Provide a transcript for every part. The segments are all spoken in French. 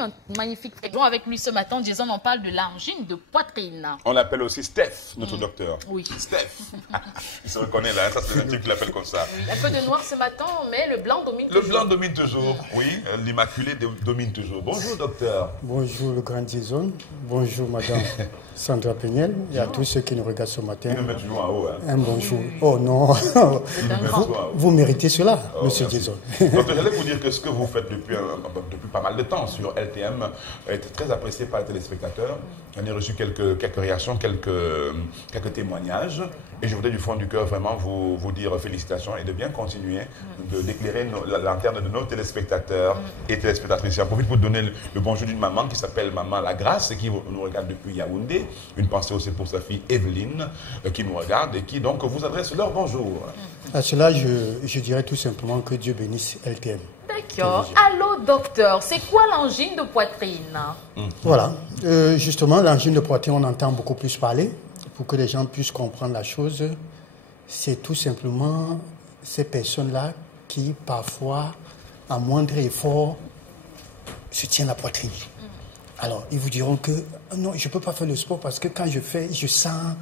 Un magnifique président avec lui ce matin. Jason, on parle de l'angine de poitrine. On l'appelle aussi Steph, notre docteur. Oui. Steph. Il se reconnaît là, ça c'est un type qui l'appelle comme ça. Oui, un peu de noir ce matin, mais le blanc domine toujours. Le blanc domine toujours, oui. L'immaculé domine toujours. Bonjour docteur. Bonjour le grand Jason. Bonjour madame Sandra Pegnel et à tous ceux qui nous regardent ce matin. Il nous met toujours en haut. Hein. Un bonjour. Oh non. Vous méritez cela, monsieur Jason. Docteur, j'allais vous dire que ce que vous faites depuis pas mal de temps sur LTM est très apprécié par les téléspectateurs. J'en ai reçu quelques réactions, quelques témoignages. Et je voudrais du fond du cœur vraiment vous dire félicitations et de bien continuer d'éclairer la lanterne de nos téléspectateurs et téléspectatrices. J'en profite pour donner le bonjour d'une maman qui s'appelle Maman Lagrace et qui nous regarde depuis Yaoundé. Une pensée aussi pour sa fille Evelyne qui nous regarde et qui donc vous adresse leur bonjour. À cela, je dirais tout simplement que Dieu bénisse LTM. D'accord. Allô, docteur, c'est quoi l'angine de poitrine? Voilà. Justement, l'angine de poitrine, on entend beaucoup plus parler. Pour que les gens puissent comprendre la chose, c'est tout simplement ces personnes-là qui, parfois, à moindre effort, se tiennent la poitrine. Alors, ils vous diront que non, je ne peux pas faire le sport parce que quand je fais, je sens,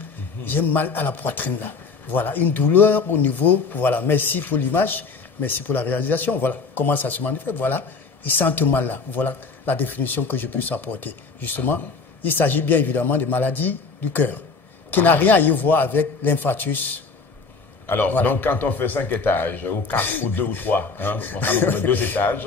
j'ai mal à la poitrine là. Voilà, une douleur au niveau, voilà, merci pour l'image, merci pour la réalisation, voilà, comment ça se manifeste, voilà, ils sentent mal là, voilà la définition que je puisse apporter. Justement, il s'agit bien évidemment des maladies du cœur, qui n'a rien à y voir avec l'infarctus. Alors, voilà. Donc quand on fait 5 étages, ou 4, ou 2 ou 3, hein, on fait 2 étages,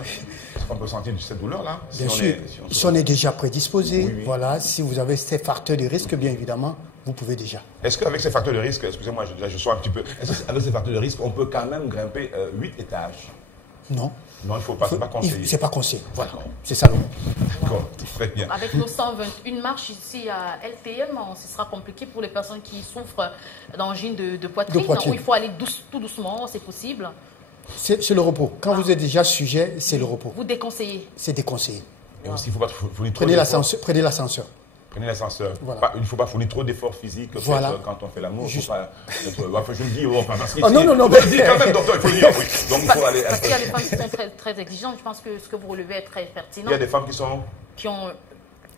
est-ce qu'on peut sentir cette douleur-là? Bien sûr, si on est déjà prédisposé, oui. Voilà, si vous avez ces facteurs de risque, bien évidemment, vous pouvez déjà. Est-ce qu'avec ces facteurs de risque, excusez-moi, je sois un petit peu, est-ce qu'avec ces facteurs de risque, on peut quand même grimper 8 étages? Non. Non, il ne faut pas, c'est pas conseillé. C'est pas conseillé, voilà, c'est ça le mot. D'accord, très bien. Avec nos 121 marches ici à LTM, ce sera compliqué pour les personnes qui souffrent d'angine de poitrine, où il faut aller tout doucement, c'est possible. C'est le repos. Quand vous êtes déjà sujet, c'est le repos. Vous déconseillez? C'est déconseillé. Et aussi, il ne faut pas fournir trop Prenez l'ascenseur. Prenez l'ascenseur. Prenez l'ascenseur. Voilà. Il ne faut pas fournir trop d'efforts physiques quand on fait l'amour. Juste... je le dis, parce que non, mais... dis quand même, docteur, il faut le dire. Oui. Donc, il faut aller... Parce qu'il y a des femmes qui sont très exigeantes. Je pense que ce que vous relevez est très pertinent. Il y a des femmes qui ont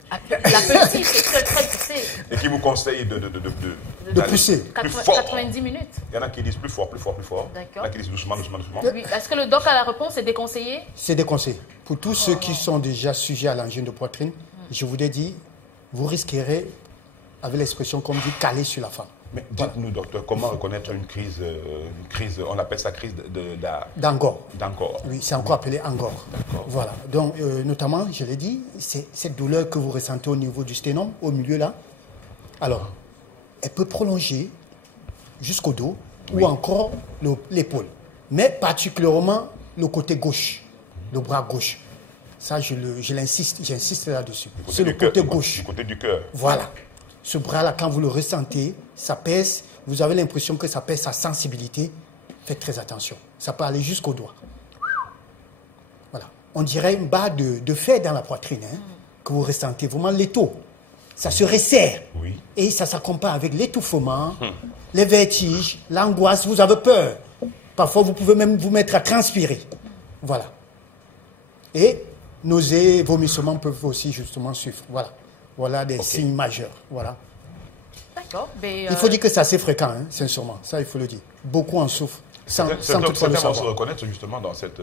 l'appétit, c'est très poussé. Et qui vous conseillent de pousser. Plus fort. 90 minutes. Il y en a qui disent plus fort. D'accord. Il y en a qui disent doucement. Oui. Est-ce que le doc a la réponse? C'est déconseillé? C'est déconseillé. Pour tous ceux qui sont déjà sujets à l'angine de poitrine, je vous ai dit, vous risquerez, avec l'expression comme dit, caler sur la femme. Mais dites-nous, docteur, comment reconnaître une crise, on appelle ça crise d'angor. D'angor. Oui, c'est encore appelé angor. Voilà. Donc, notamment, je l'ai dit, c'est cette douleur que vous ressentez au niveau du sténum, au milieu là. Alors, elle peut prolonger jusqu'au dos ou encore l'épaule. Mais particulièrement le côté gauche, le bras gauche. Ça, j'insiste là-dessus. C'est le côté gauche. Du côté du cœur. Voilà. Ce bras-là, quand vous le ressentez, ça pèse. Vous avez l'impression que ça pèse sa sensibilité. Faites très attention. Ça peut aller jusqu'au doigt. Voilà. On dirait une barre de fer dans la poitrine que vous ressentez. Vraiment l'étau. Ça se resserre. Oui. Et ça s'accompagne avec l'étouffement, les vertiges, l'angoisse. Vous avez peur. Parfois, vous pouvez même vous mettre à transpirer. Voilà. Et nausées, vomissements peuvent aussi justement suivre. Voilà. Voilà des signes majeurs. Voilà. D'accord. Il faut dire que c'est assez fréquent, sincèrement. Ça, il faut le dire. Beaucoup en souffrent. Sans toutefois le savoir. Se reconnaître justement dans cette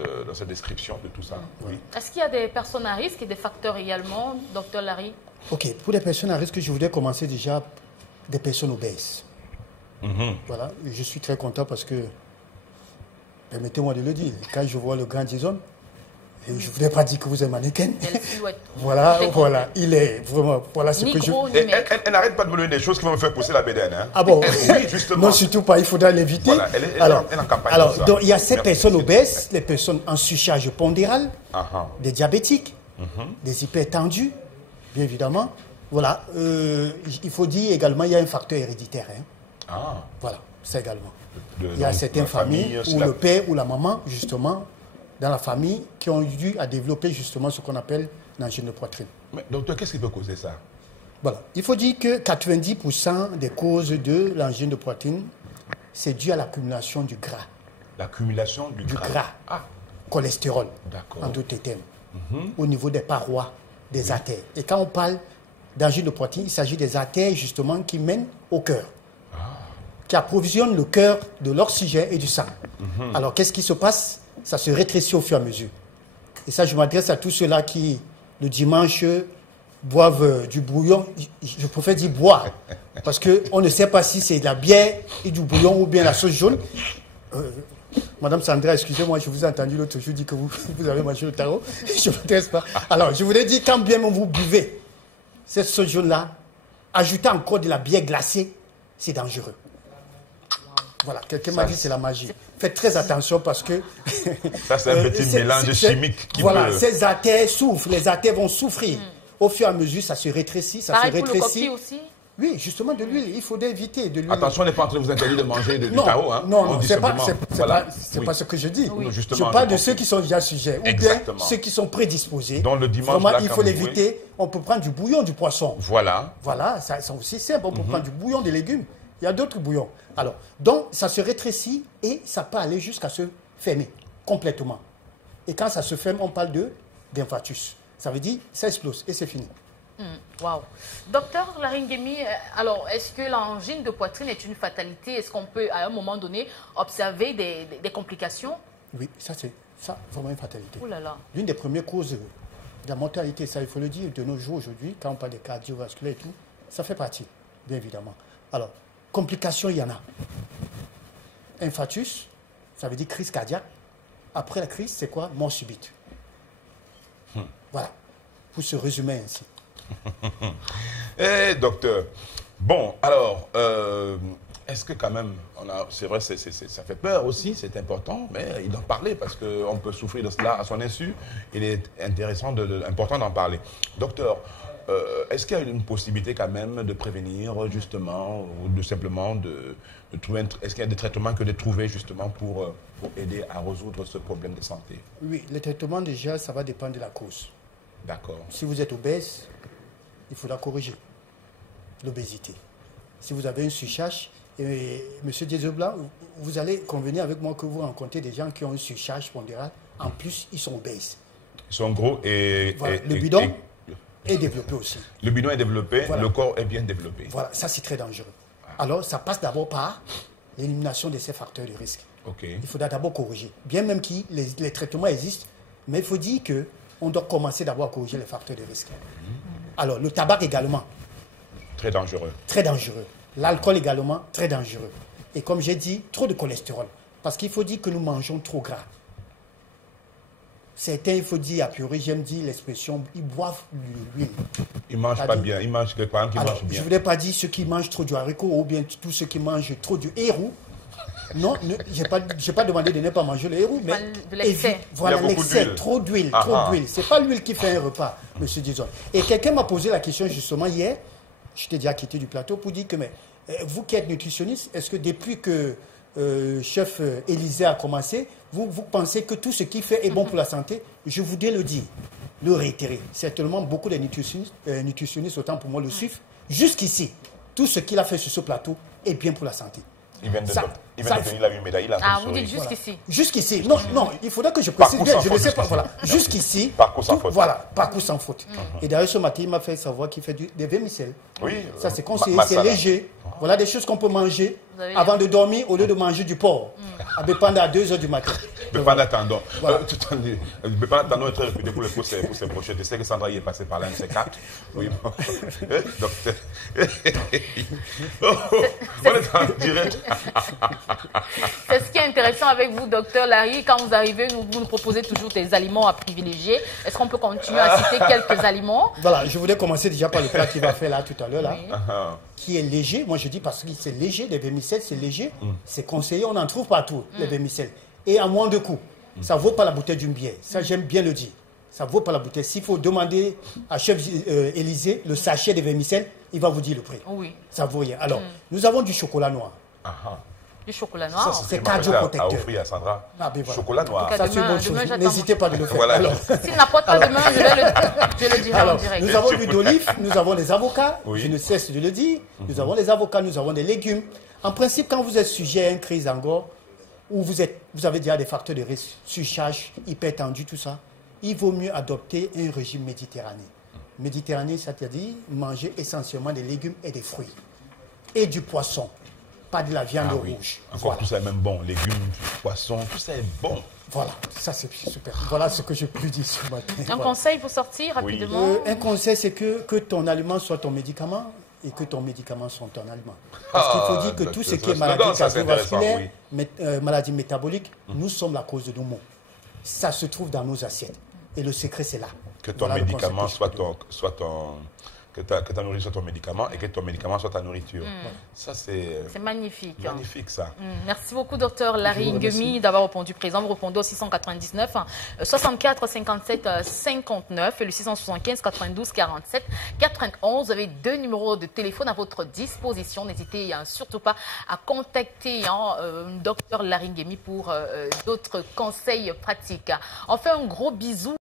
description de tout ça. Oui. Est-ce qu'il y a des personnes à risque et des facteurs également, docteur Larry? Ok. Pour les personnes à risque, je voudrais commencer déjà des personnes obèses. Voilà. Je suis très content parce que, permettez-moi de le dire, quand je vois le grand Jason, je ne voudrais pas dire que vous êtes mannequin. Voilà, il est vraiment. Voilà ce que je. Elle n'arrête pas de me donner des choses qui vont me faire pousser la bédaine. Hein. Ah bon? Oui, justement. Non, surtout pas, il faudra l'éviter. Voilà, elle est en campagne. Alors, donc, il y a ces personnes obèses, les personnes en surcharge pondérale, des diabétiques, des hypertendus, bien évidemment. Voilà. Il faut dire également, il y a un facteur héréditaire. Voilà, ça également. Il y a certaines familles où le père ou la maman, justement, dans la famille, qui ont dû à développer justement ce qu'on appelle l'angine de poitrine. Mais docteur, qu'est-ce qui peut causer ça? Voilà. Il faut dire que 90% des causes de l'angine de poitrine, c'est dû à l'accumulation du gras. L'accumulation du gras. Cholestérol, en d'autres termes. Au niveau des parois des artères. Et quand on parle d'angine de poitrine, il s'agit des artères justement qui mènent au cœur, qui approvisionnent le cœur de l'oxygène et du sang. Alors qu'est-ce qui se passe? Ça se rétrécit au fur et à mesure. Et ça, je m'adresse à tous ceux-là qui, le dimanche, boivent du bouillon. Je préfère dire boire, parce qu'on ne sait pas si c'est de la bière et du bouillon ou bien la sauce jaune. Madame Sandra, excusez-moi, je vous ai entendu l'autre jour dire que vous avez mangé le tarot. Je ne m'intéresse pas. Alors, je voulais dire, quand bien même vous buvez cette sauce jaune-là, ajoutez encore de la bière glacée, c'est dangereux. Voilà, quelqu'un m'a dit c'est la magie. Faites très attention parce que... Ça, c'est un petit mélange chimique qui voilà, peut... ces artères souffrent, les artères vont souffrir. Au fur et à mesure, ça se rétrécit, ça Pareil se rétrécit. Pour le coquille aussi? Oui, justement de l'huile. Il faut éviter de l'huile. Attention, on n'est pas en train de vous interdire de manger du tarot. Hein. Non, c'est pas ce que je dis. Oui. Je parle de ceux qui sont déjà sujets ou bien ceux qui sont prédisposés. Donc le dimanche, vraiment, là, il faut l'éviter. On peut prendre du bouillon du poisson. Voilà. Voilà, ça c'est aussi simple. On peut prendre du bouillon des légumes. Il y a d'autres bouillons. Alors, donc, ça se rétrécit et ça peut aller jusqu'à se fermer complètement. Et quand ça se ferme, on parle d'infarctus. Ça veut dire ça explose et c'est fini. Wow. Docteur Laringemi, alors est-ce que l'angine de poitrine est une fatalité? Est-ce qu'on peut à un moment donné observer des complications? Oui, ça c'est vraiment une fatalité. Ouh là là. L'une des premières causes de la mortalité, ça il faut le dire, de nos jours aujourd'hui, quand on parle de cardiovasculaire et tout, ça fait partie, bien évidemment. Alors, complications, il y en a. Infarctus, ça veut dire crise cardiaque. Après la crise, c'est quoi? Mort subite. Voilà, pour se résumer ainsi. Eh, docteur, bon, alors, est-ce que quand même, c'est vrai, ça fait peur aussi, c'est important, mais il doit parler parce qu'on peut souffrir de cela à son insu. Il est important d'en parler. Docteur, est-ce qu'il y a une possibilité quand même de prévenir justement, ou de simplement de trouver, est-ce qu'il y a des traitements que de trouver justement pour aider à résoudre ce problème de santé? Oui, le traitement déjà, ça va dépendre de la cause. D'accord. Si vous êtes obèse, il faudra corriger l'obésité. Si vous avez une surcharge, M. Diezeblanc, vous allez convenir avec moi que vous rencontrez des gens qui ont une surcharge pondérale. En plus, ils sont obèses. Ils sont gros et... Voilà, le bidon est développé aussi. Le bidon est développé, voilà. Le corps est bien développé. Voilà, ça c'est très dangereux. Alors, ça passe d'abord par l'élimination de ces facteurs de risque. Okay. Il faudra d'abord corriger. Bien même que les traitements existent, mais il faut dire qu'on doit commencer d'abord à corriger les facteurs de risque. Alors, le tabac également. Très dangereux. Très dangereux. L'alcool également, très dangereux. Et comme j'ai dit, trop de cholestérol. Parce qu'il faut dire que nous mangeons trop gras. Certains, il faut dire, a priori, j'aime dire l'expression, ils boivent l'huile. Ils ne mangent pas bien. Ils mangent quelque part qui mange bien. Je ne voulais pas dire ceux qui mangent trop du haricot ou bien tous ceux qui mangent trop du héros. Non, je n'ai pas demandé de ne pas manger le héros, mais de l'excès. Voilà, l'excès, trop d'huile, trop d'huile. Ce n'est pas l'huile qui fait un repas, M. Dizon. Et quelqu'un m'a posé la question justement hier, je t'ai déjà quitté du plateau pour dire que, mais vous qui êtes nutritionniste, est-ce que depuis que chef Élysée a commencé, vous pensez que tout ce qu'il fait est bon pour la santé? Je voudrais le dire, le réitérer. Certainement, beaucoup de nutritionnistes, autant pour moi, le suivent. Jusqu'ici, tout ce qu'il a fait sur ce plateau est bien pour la santé. Il vient de tenir la médaille là. Ah, vous dites jusqu'ici. Voilà. Jusqu'ici. Non, non, il faudrait que je précise bien. Je ne sais pas. Voilà. Jusqu'ici. Parcours sans faute. Voilà, parcours sans faute. Et d'ailleurs, ce matin, il m'a fait savoir qu'il fait des vermicelles. Oui. Ça, c'est conseillé, c'est léger. Voilà des choses qu'on peut manger avant de dormir au lieu de manger du porc. À Bépanda à 2 h du matin. Bépanda Tandon. Bépanda Tandon est très réputé pour ses brochettes. Je sais que Sandra y est passée par là, c'est 4. Oui. Docteur. On est en direct. C'est ce qui est intéressant avec vous, docteur Larry. Quand vous arrivez, vous nous proposez toujours des aliments à privilégier. Est-ce qu'on peut continuer à citer quelques aliments? Voilà, je voulais commencer déjà par le plat qu'il va faire là tout à l'heure, là, oui. Qui est léger. Moi, je dis parce que c'est léger, les vermicelles, c'est léger. C'est conseillé, on en trouve partout, les vermicelles. Et à moins de coût. Ça ne vaut pas la bouteille d'une bière. Ça, j'aime bien le dire. Ça ne vaut pas la bouteille. S'il faut demander à chef Élysée le sachet de vermicelles, il va vous dire le prix. Oui. Ça ne vaut rien. Alors, nous avons du chocolat noir. Du chocolat noir. C'est cardioprotecteur. À offrir à Sandra. Ah, ben voilà. Chocolat noir. Ça, c'est une bonne chose. N'hésitez pas de le faire. Voilà. S'il n'apporte pas demain, je le dirai en direct. Nous avons l'huile d'olive, nous avons les avocats. Oui. Je ne cesse de le dire. Nous avons les avocats, nous avons des légumes. En principe, quand vous êtes sujet à une crise en gorge, ou vous avez déjà des facteurs de risque, surcharge, hypertendu, tout ça, il vaut mieux adopter un régime méditerranéen. Méditerranée, c'est-à-dire manger essentiellement des légumes et des fruits. Et du poisson, pas de la viande rouge. Encore Voilà. tout ça est même bon. Légumes, poissons, tout ça est bon. Voilà, ça c'est super. Voilà ce que je peux dire ce matin. Un Voilà. conseil pour sortir rapidement? Un conseil, c'est que ton aliment soit ton médicament et que ton médicament soit ton aliment. Parce qu'il faut dire que tout ce qui est maladie cardiovasculaire, maladie métabolique, nous sommes la cause de nos maux. Ça se trouve dans nos assiettes. Et le secret, c'est là. Que ton médicament soit que ta nourriture soit ton médicament et que ton médicament soit ta nourriture. Ça, c'est magnifique. Magnifique, ça. Merci beaucoup, docteur Larry Nguemi, d'avoir répondu présent. Vous répondez au 699 64 57 59 et le 675 92 47 91. Vous avez 2 numéros de téléphone à votre disposition. N'hésitez surtout pas à contacter docteur Larry Nguemi pour d'autres conseils pratiques. On fait un gros bisou.